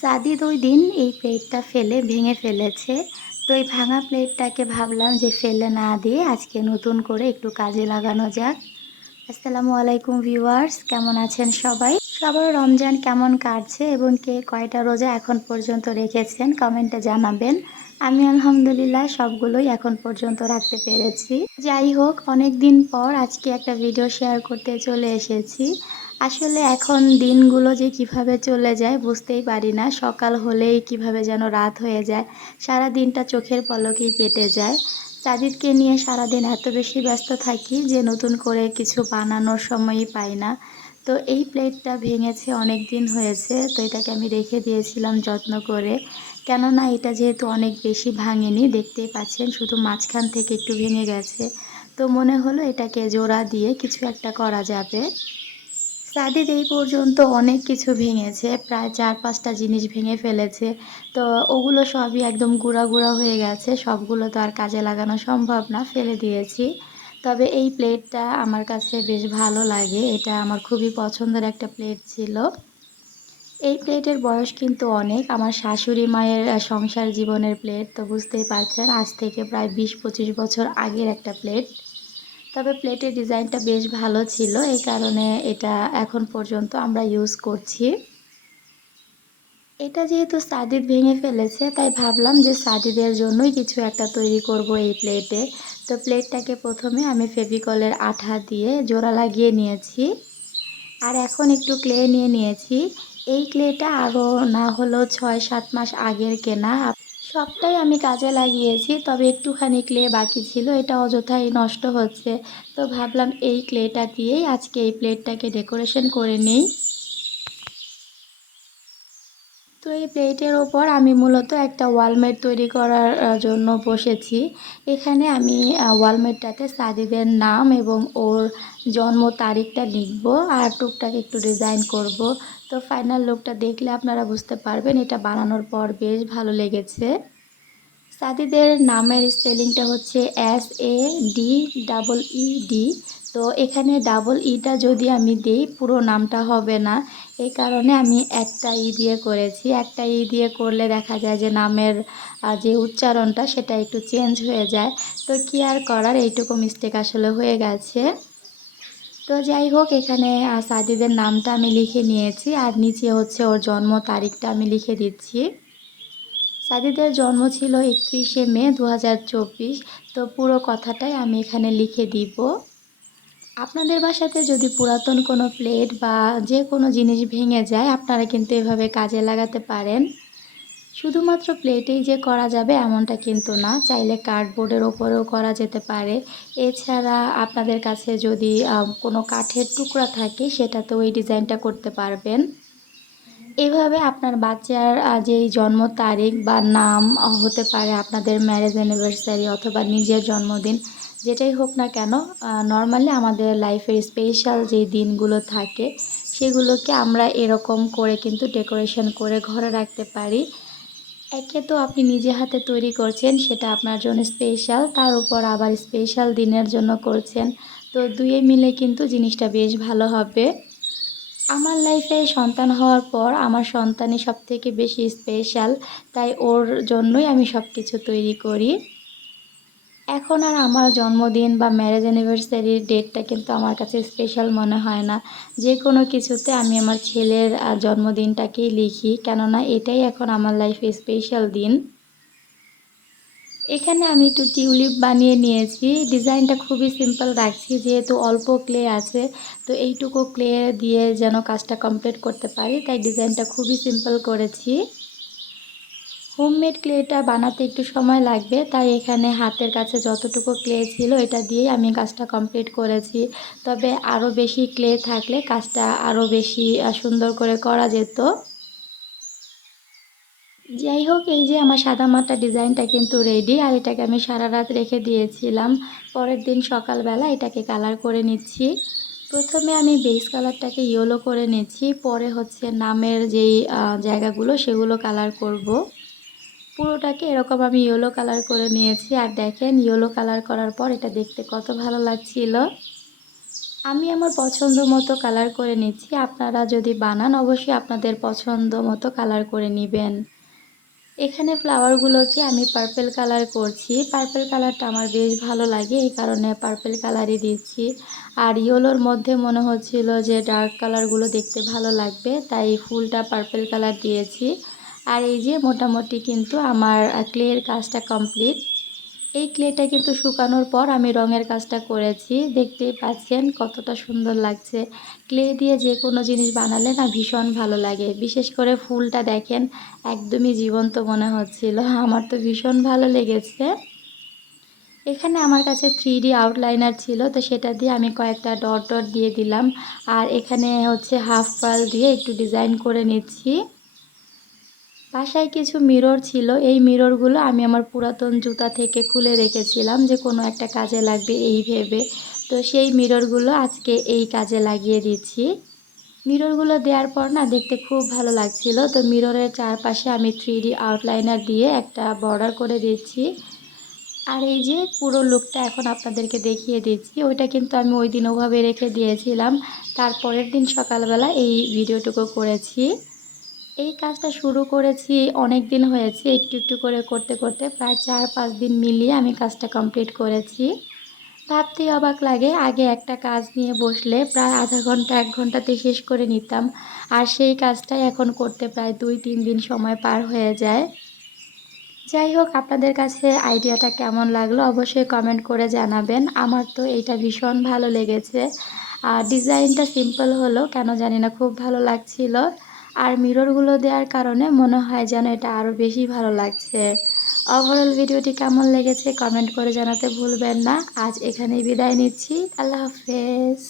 সাদিদ ওই দিন এই প্লেটটা ভেঙে ফেলেছে। তো এই ভাঙা প্লেটটাকে ভাবলাম যে ফেলে না দিয়ে আজকে নতুন করে একটু কাজে লাগানো যাক। আসসালামু আলাইকুম ভিউয়ার্স, কেমন আছেন সবাই? সবার রমজান কেমন কাটছে এবং কে কয়টা রোজা এখন পর্যন্ত রেখেছেন কমেন্টে জানাবেন। আমি আলহামদুলিল্লাহ সবগুলোই এখন পর্যন্ত রাখতে পেরেছি। যাই হোক, অনেক দিন পর আজকে একটা ভিডিও শেয়ার করতে চলে এসেছি। আসলে এখন দিনগুলো যে কিভাবে চলে যায় বুঝতেই পারি না। সকাল হলেই কিভাবে যেন রাত হয়ে যায়, সারা দিনটা চোখের পলকেই কেটে যায়। সাজিদকে নিয়ে সারাদিন এত বেশি ব্যস্ত থাকি যে নতুন করে কিছু বানানোর সময়ই পাই না। তো এই প্লেটটা ভেঙেছে, অনেক দিন হয়েছে, তো এটাকে আমি রেখে দিয়েছিলাম যত্ন করে। কেননা এটা যেহেতু অনেক বেশি ভাঙেনি, দেখতেই পাচ্ছেন শুধু মাঝখান থেকে একটু ভেঙে গেছে। তো মনে হলো এটাকে জোড়া দিয়ে কিছু একটা করা যাবে। সাদিদ এই পর্যন্ত অনেক কিছু ভেঙেছে, প্রায় 4-5টা জিনিস ভেঙে ফেলেছে। তো ওগুলো সবই একদম গুঁড়া গুঁড়া হয়ে গেছে, সবগুলো তো আর কাজে লাগানো সম্ভব না, ফেলে দিয়েছি। তবে এই প্লেটটা আমার কাছে বেশ ভালো লাগে, এটা আমার খুবই পছন্দের একটা প্লেট ছিল। এই প্লেটের বয়স কিন্তু অনেক, আমার শাশুড়ি মায়ের সংসার জীবনের প্লেট, তো বুঝতেই পারছেন আজ থেকে প্রায় 20-25 বছর আগের একটা প্লেট। তবে প্লেটের ডিজাইনটা বেশ ভালো ছিল, এই কারণে এটা এখন পর্যন্ত আমরা ইউজ করছি। এটা যেহেতু সাদিদ ভেঙে ফেলেছে, তাই ভাবলাম যে সাদিদের জন্যই কিছু একটা তৈরি করব এই প্লেটে। তো প্লেটটাকে প্রথমে আমি ফেভিকলের আঠা দিয়ে জোড়া লাগিয়ে নিয়েছি। আর এখন একটু ক্লে নিয়ে নিয়েছি। এই ক্লেটা আরও না হলেও 6-7 মাস আগের কেনা। সবটাই আমি কাজে লাগিয়েছি, তবে একটুখানি ক্লে বাকি ছিল, এটা অযথাই নষ্ট হচ্ছে। তো ভাবলাম এই ক্লেটা দিয়েই আজকে এই প্লেটটাকে ডেকোরেশন করে নিই। তো এই প্লেটের ওপর আমি মূলত একটা ওয়ালমেট তৈরি করার জন্য বসেছি। এখানে আমি ওয়ালমেটটাতে সাদিদের নাম এবং ওর জন্ম তারিখটা লিখব আর টুকটাক একটু ডিজাইন করব। তো ফাইনাল লুকটা দেখলে আপনারা বুঝতে পারবেন এটা বানানোর পর বেশ ভালো লেগেছে। সাদিদের নামের স্পেলিংটা হচ্ছে SADEED। তো এখানে ডাবল ইটা যদি আমি দিই পুরো নামটা হবে না, এই কারণে আমি একটা ই দিয়ে করেছি। একটা ই দিয়ে করলে দেখা যায় যে নামের যে উচ্চারণটা সেটা একটু চেঞ্জ হয়ে যায়। তো কি আর করার, এইটুকু মিস্টেক আসলে হয়ে গেছে। তো যাই হোক, এখানে সাদিদের নামটা আমি লিখে নিয়েছি আর নিচে হচ্ছে ওর জন্ম তারিখটা আমি লিখে দিচ্ছি। সাদিদের জন্ম ছিল 31শে মে 2024। তো পুরো কথাটাই আমি এখানে লিখে দিব। আপনাদের বাসাতে যদি পুরাতন কোনো প্লেট বা যে কোনো জিনিস ভেঙে যায়, আপনারা কিন্তু এভাবে কাজে লাগাতে পারেন। শুধুমাত্র প্লেটেই যে করা যাবে এমনটা কিন্তু না, চাইলে কার্ডবোর্ডের ওপরেও করা যেতে পারে। এছাড়া আপনাদের কাছে যদি কোনো কাঠের টুকরা থাকে সেটাতেও এই ডিজাইনটা করতে পারবেন। এভাবে আপনার বাচ্চার যেই জন্ম তারিখ বা নাম হতে পারে আপনাদের ম্যারেজ অ্যানিভার্সারি অথবা নিজের জন্মদিন, যেটাই হোক না কেন, নর্মালি আমাদের লাইফের স্পেশাল যেই দিনগুলো থাকে সেগুলোকে আমরা এরকম করে কিন্তু ডেকোরেশন করে ঘরে রাখতে পারি। একে তো আপনি নিজে হাতে তৈরি করছেন, সেটা আপনার জন্য স্পেশাল, তার উপর আবার স্পেশাল দিনের জন্য করছেন। তো দুয়ে মিলে কিন্তু জিনিসটা বেশ ভালো হবে। আমার লাইফে সন্তান হওয়ার পর আমার সন্তানই সবথেকে বেশি স্পেশাল, তাই ওর জন্যই আমি সব কিছু তৈরি করি। এখন আর আমার জন্মদিন বা ম্যারেজ অ্যানিভার্সারির ডেটটা কিন্তু আমার কাছে স্পেশাল মনে হয় না। যে কোনো কিছুতে আমি আমার ছেলের জন্মদিনটাকেই লিখি, কেননা এটাই এখন আমার লাইফে স্পেশাল দিন। এখানে আমি একটু টিউলিপ বানিয়ে নিয়েছি। ডিজাইনটা খুবই সিম্পল রাখছি, যেহেতু অল্প ক্লে আছে, তো এইটুকু ক্লে দিয়ে যেন কাজটা কমপ্লিট করতে পারি, তাই ডিজাইনটা খুবই সিম্পল করেছি। হোমমেড ক্লেটা বানাতে একটু সময় লাগবে, তাই এখানে হাতের কাছে যতটুকু ক্লে ছিল এটা দিয়েই আমি কাজটা কমপ্লিট করেছি। তবে আরও বেশি ক্লে থাকলে কাজটা আরও বেশি সুন্দর করে করা যেত। যাই হোক, এই যে আমার সাদামাটা ডিজাইনটা কিন্তু রেডি, আর এটাকে আমি সারা রাত রেখে দিয়েছিলাম। পরের দিন সকালবেলা এটাকে কালার করে নিচ্ছি। প্রথমে আমি বেস কালারটাকে ইয়েলো করে নিচ্ছি, পরে হচ্ছে নামের যেই জায়গাগুলো সেগুলো কালার করব। পুরোটাকে এরকম আমি ইয়েলো কালার করে নিয়েছি, আর দেখেন ইয়েলো কালার করার পর এটা দেখতে কত ভালো লাগছিল। আমি আমার পছন্দ মতো কালার করে নিচ্ছি। আপনারা যদি বানান অবশ্যই আপনাদের পছন্দ মতো কালার করে নিবেন। এখানে ফ্লাওয়ারগুলোকে আমি পার্পল কালার করছি। পার্পল কালারটা আমার বেশ ভালো লাগে, এই কারণে পার্পল কালারই দিচ্ছি। আর ইয়েলোর মধ্যে মনে হচ্ছিল যে ডার্ক কালারগুলো দেখতে ভালো লাগবে, তাই ফুলটা পার্পল কালার দিয়েছি। আর এই যে মোটামুটি কিন্তু আমার ক্লের কাজটা কমপ্লিট। এই ক্লেটা কিন্তু শুকানোর পর আমি রঙের কাজটা করেছি। দেখতেই পাচ্ছেন কতটা সুন্দর লাগছে। ক্লে দিয়ে যে কোনো জিনিস বানালে না ভীষণ ভালো লাগে। বিশেষ করে ফুলটা দেখেন একদমই জীবন্ত মনে হচ্ছিল। আমার তো ভীষণ ভালো লেগেছে। এখানে আমার কাছে 3D আউটলাইনার ছিল, তো সেটা দিয়ে আমি কয়েকটা ডট ডট দিয়ে দিলাম। আর এখানে হচ্ছে হাফ পার্ল দিয়ে একটু ডিজাইন করে নিচ্ছি। বাসায় কিছু মিরর ছিল, এই মিররগুলো আমি আমার পুরাতন জুতা থেকে খুলে রেখেছিলাম যে কোনো একটা কাজে লাগবে এই ভেবে। তো সেই মিররগুলো আজকে এই কাজে লাগিয়ে দিচ্ছি। মিররগুলো দেওয়ার পর না দেখতে খুব ভালো লাগছিল। তো মিররের চারপাশে আমি 3D আউটলাইনার দিয়ে একটা বর্ডার করে দিচ্ছি। আর এই যে পুরো লুকটা এখন আপনাদেরকে দেখিয়ে দিচ্ছি। ওইটা কিন্তু আমি ওই দিন ওভাবে রেখে দিয়েছিলাম। তারপরের দিন সকালবেলা এই ভিডিওটুকু করেছি। এই কাজটা শুরু করেছি অনেক দিন হয়েছে, একটু একটু করে করতে করতে প্রায় 4-5 দিন মিলিয়ে আমি কাজটা কমপ্লিট করেছি। ভাবতেই অবাক লাগে, আগে একটা কাজ নিয়ে বসলে প্রায় আধা ঘন্টা 1 ঘন্টাতে শেষ করে নিতাম, আর সেই কাজটাই এখন করতে প্রায় 2-3 দিন সময় পার হয়ে যায়। যাই হোক, আপনাদের কাছে আইডিয়াটা কেমন লাগলো অবশ্যই কমেন্ট করে জানাবেন। আমার তো এইটা ভীষণ ভালো লেগেছে। আর ডিজাইনটা সিম্পল হলেও কেন জানি না খুব ভালো লাগছিল। আর মিররগুলো দেওয়ার কারণে মনে হয় যেন এটা আরও বেশি ভালো লাগছে। ওভারঅল ভিডিওটি কেমন লেগেছে কমেন্ট করে জানাতে ভুলবেন না। আজ এখানেই বিদায় নিচ্ছি। আল্লাহ হাফেজ।